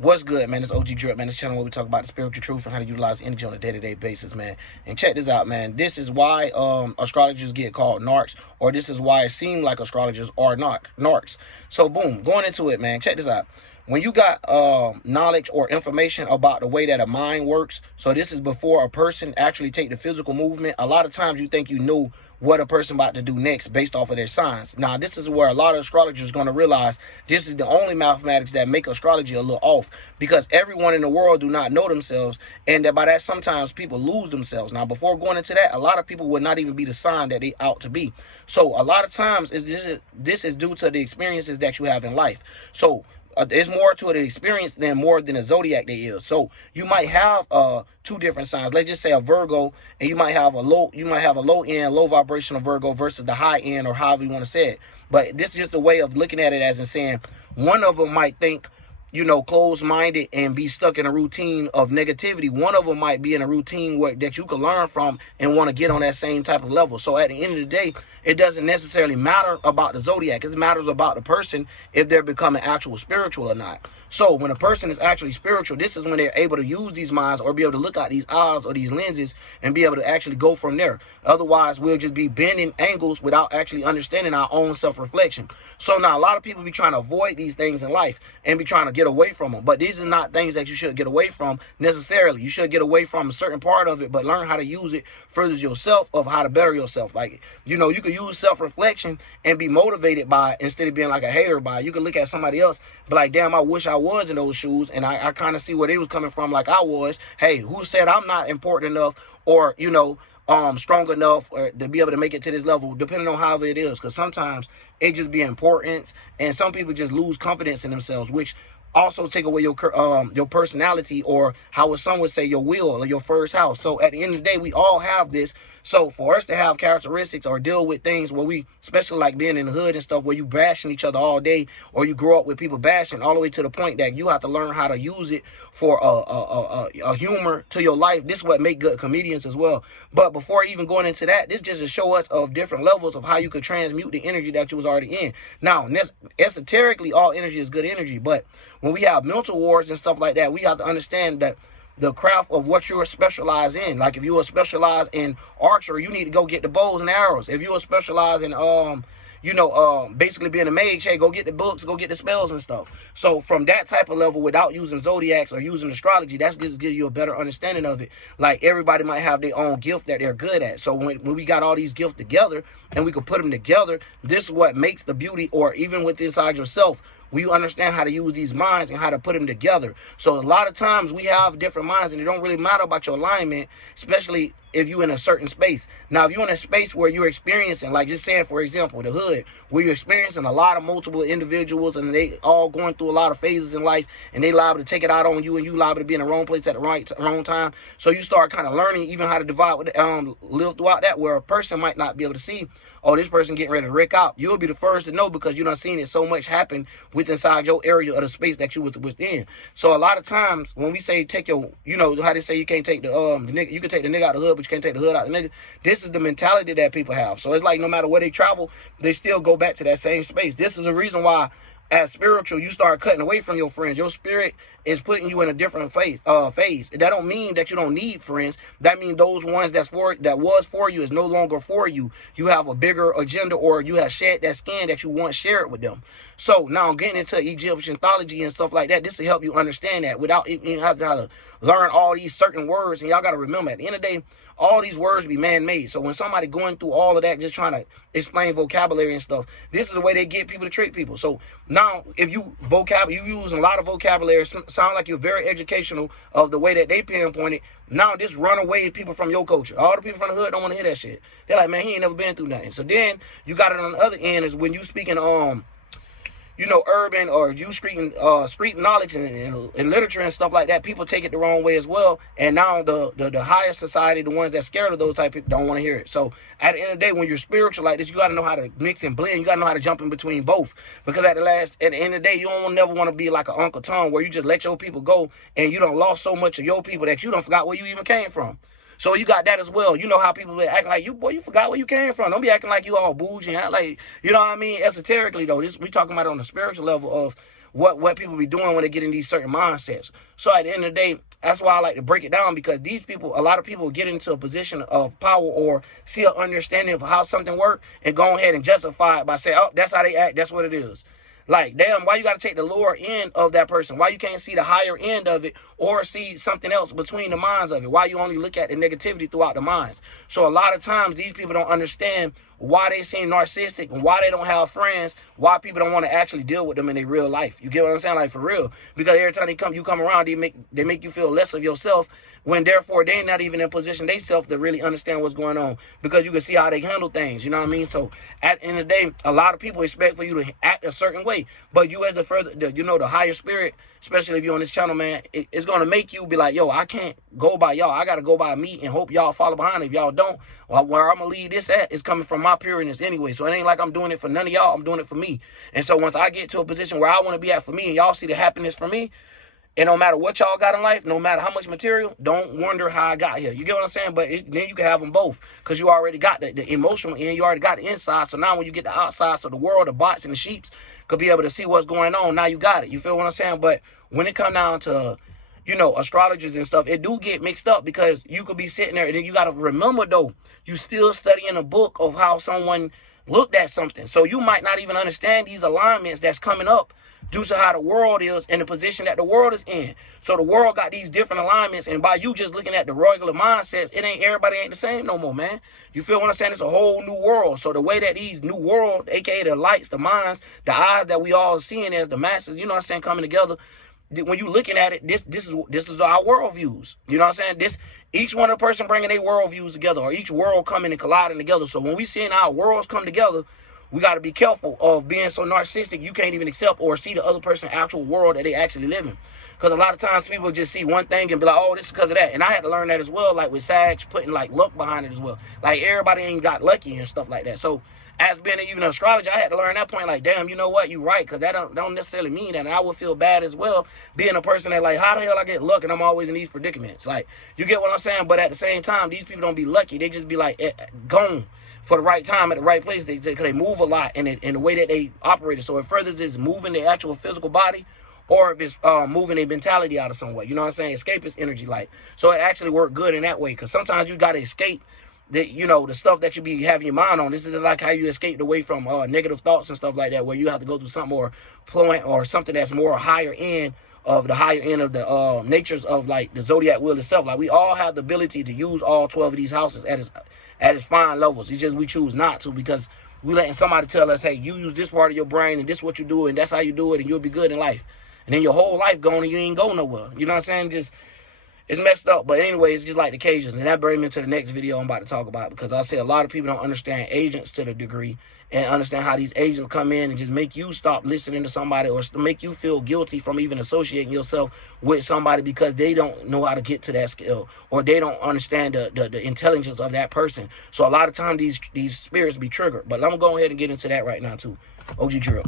What's good, man? It's OG Drip, man. This channel where we talk about the spiritual truth and how to utilize energy on a day-to-day basis, man. And check this out, man. This is why astrologers get called narcs, or this is why it seems like astrologers are narcs. So, boom, going into it, man. Check this out. When you got knowledge or information about the way that a mind works, so this is before a person actually take the physical movement. A lot of times you think you know what a person about to do next based off of their signs. Now, this is where a lot of astrologers are going to realize this is the only mathematics that make astrology a little off, because everyone in the world do not know themselves, and that by that sometimes people lose themselves. Now, before going into that, a lot of people would not even be the sign that they ought to be. So a lot of times this is due to the experiences that you have in life. So there's more to the experience than more than a zodiac there is. So you might have two different signs. Let's just say a Virgo, and you might have a low end, low vibrational Virgo versus the high end, or however you want to say it. But this is just a way of looking at it, as in saying one of them might think, you know, closed-minded and be stuck in a routine of negativity. One of them might be in a routine that you can learn from and want to get on that same type of level. So at the end of the day, it doesn't necessarily matter about the zodiac. It matters about the person, if they're becoming actual spiritual or not. So when a person is actually spiritual, this is when they're able to use these minds or be able to look at these eyes or these lenses and be able to actually go from there. Otherwise, we'll just be bending angles without actually understanding our own self-reflection. So now a lot of people be trying to avoid these things in life and be trying to get away from them. But these are not things that you should get away from necessarily. You should get away from a certain part of it, but learn how to use it furthers yourself of how to better yourself. Like, you know, you could use self-reflection and be motivated by it instead of being like a hater by it. You could look at somebody else, be like, damn, I wish I was in those shoes, and I kind of see where they was coming from like I was. Hey, who said I'm not important enough, or, you know, strong enough to be able to make it to this level, depending on how it is. Because sometimes it just be importance, and some people just lose confidence in themselves, which also take away your personality, or how some would say your will, or your first house. So at the end of the day, we all have this. So for us to have characteristics or deal with things where we, especially like being in the hood and stuff, where you bashing each other all day, or you grow up with people bashing, all the way to the point that you have to learn how to use it for a humor to your life. This is what make good comedians as well. But before even going into that, this just to show us of different levels of how you could transmute the energy that you was already in. Now, esoterically, all energy is good energy, but when we have mental wars and stuff like that, we have to understand that the craft of what you're specialized in. Like if you are specialized in archery, you need to go get the bows and arrows. If you are specialized in basically being a mage, hey, go get the books, go get the spells and stuff. So from that type of level, without using zodiacs or using astrology, that's just give you a better understanding of it. Like everybody might have their own gift that they're good at. So when we got all these gifts together and we could put them together, this is what makes the beauty, or even with inside yourself, we understand how to use these minds and how to put them together. So a lot of times we have different minds, and it don't really matter about your alignment, especially if you're in a certain space. Now, if you're in a space where you're experiencing, like just saying, for example, the hood, where you're experiencing a lot of multiple individuals, and they all going through a lot of phases in life, and they liable to take it out on you, and you liable to be in the wrong place at the wrong time. So you start kind of learning even how to divide with live throughout that, where a person might not be able to see, oh, this person getting ready to wreck out. You'll be the first to know, because you done seen it so much happen with inside your area of the space that you was within. So a lot of times when we say take your, you know how they say you can't take the nigga, you can take the nigga out the hood, but you can't take the hood out the nigga. This is the mentality that people have. So it's like no matter where they travel, they still go back to that same space. This is the reason why, as spiritual, you start cutting away from your friends. Your spirit is putting you in a different phase. That don't mean that you don't need friends. That means those ones that was for you is no longer for you. You have a bigger agenda, or you have shed that skin that you once shared with them. So now getting into Egyptian mythology and stuff like that, this will help you understand that without you have to learn all these certain words. And y'all got to remember, at the end of the day, all these words be man-made. So when somebody going through all of that, just trying to explain vocabulary and stuff, this is the way they get people to trick people. So now, if you using a lot of vocabulary, sound like you're very educational of the way that they pinpoint it. Now this runaway people from your culture. All the people from the hood don't want to hear that shit. They're like, man, he ain't never been through nothing. So then you got it on the other end, is when you speaking urban, or you street knowledge and literature and stuff like that, people take it the wrong way as well. And now the higher society, the ones that scared of those type of people, don't want to hear it. So at the end of the day, when you're spiritual like this, you got to know how to mix and blend. You got to know how to jump in between both. Because at the end of the day, you don't never want to be like an Uncle Tom, where you just let your people go, and you done lost so much of your people that you don't forgot where you even came from. So you got that as well. You know how people act like you forgot where you came from. Don't be acting like you all bougie and act like, you know what I mean? Esoterically though, we talking about on the spiritual level of what people be doing when they get in these certain mindsets. So at the end of the day, that's why I like to break it down, because these people, a lot of people get into a position of power or see an understanding of how something works and go ahead and justify it by saying, oh, that's how they act, that's what it is. Like, damn, why you got to take the lower end of that person? Why you can't see the higher end of it or see something else between the minds of it? Why you only look at the negativity throughout the minds? So a lot of times these people don't understand why they seem narcissistic and why they don't have friends, why people don't want to actually deal with them in their real life. You get what I'm saying? Like, for real. Because every time you come around, they make you feel less of yourself, when therefore they're not even in a position themselves to really understand what's going on, because you can see how they handle things. You know what I mean? So at the end of the day, a lot of people expect for you to act a certain way, but you as the higher spirit, especially if you're on this channel, man, it's going to make you be like, yo, I can't go by y'all. I got to go by me and hope y'all follow behind. If y'all don't, well, where I'm going to lead this at is coming from my pureness anyway. So it ain't like I'm doing it for none of y'all. I'm doing it for me. And so once I get to a position where I want to be at for me and y'all see the happiness for me, and no matter what y'all got in life, no matter how much material, don't wonder how I got here. You get what I'm saying? But then you can have them both, because you already got the emotional end. You already got the inside. So now when you get the outside, so the world, the bots and the sheeps could be able to see what's going on. Now you got it. You feel what I'm saying? But when it comes down to, astrologers and stuff, it do get mixed up, because you could be sitting there and then you got to remember, though, you still studying a book of how someone looked at something. So you might not even understand these alignments that's coming up due to how the world is and the position that the world is in. So the world got these different alignments, and by you just looking at the regular mindsets, everybody ain't the same no more, man. You feel what I'm saying? It's a whole new world. So the way that these new world, aka the lights, the minds, the eyes that we all seeing as the masses, you know what I'm saying, coming together, when you looking at it, this is our worldviews. You know what I'm saying? Each one of the person bringing their worldviews together, or each world coming and colliding together. So when we seeing our worlds come together, we got to be careful of being so narcissistic you can't even accept or see the other person's actual world that they actually live in. Because a lot of times people just see one thing and be like, oh, this is because of that. And I had to learn that as well, like with Sag, putting like luck behind it as well. Like everybody ain't got lucky and stuff like that. So as being even an astrologer, I had to learn that point, like, damn, you know what, you right, because that don't necessarily mean that. And I would feel bad as well, being a person that, like, how the hell I get luck and I'm always in these predicaments? Like, you get what I'm saying? But at the same time, these people don't be lucky. They just be like, gone for the right time at the right place. They move a lot in the way that they operate. So it furthers is moving the actual physical body, or if it's moving their mentality out of some way. You know what I'm saying? Escapist energy, like. So it actually worked good in that way, because sometimes you got to escape the stuff that you be having your mind on. This is like how you escaped away from negative thoughts and stuff like that, where you have to go through something more fluent or something that's more higher end of the natures of like the zodiac wheel itself. Like, we all have the ability to use all 12 of these houses at its fine levels. It's just we choose not to, because we letting somebody tell us, hey, you use this part of your brain and this is what you do and that's how you do it and you'll be good in life. And then your whole life going and you ain't go nowhere. You know what I'm saying? It's messed up. But anyway, it's just like the Cajuns. And that brings me to the next video I'm about to talk about, because I say a lot of people don't understand agents to the degree and understand how these agents come in and just make you stop listening to somebody, or make you feel guilty from even associating yourself with somebody because they don't know how to get to that skill, or they don't understand the intelligence of that person. So a lot of times these spirits be triggered. But I'm going to go ahead and get into that right now too. OG Drill.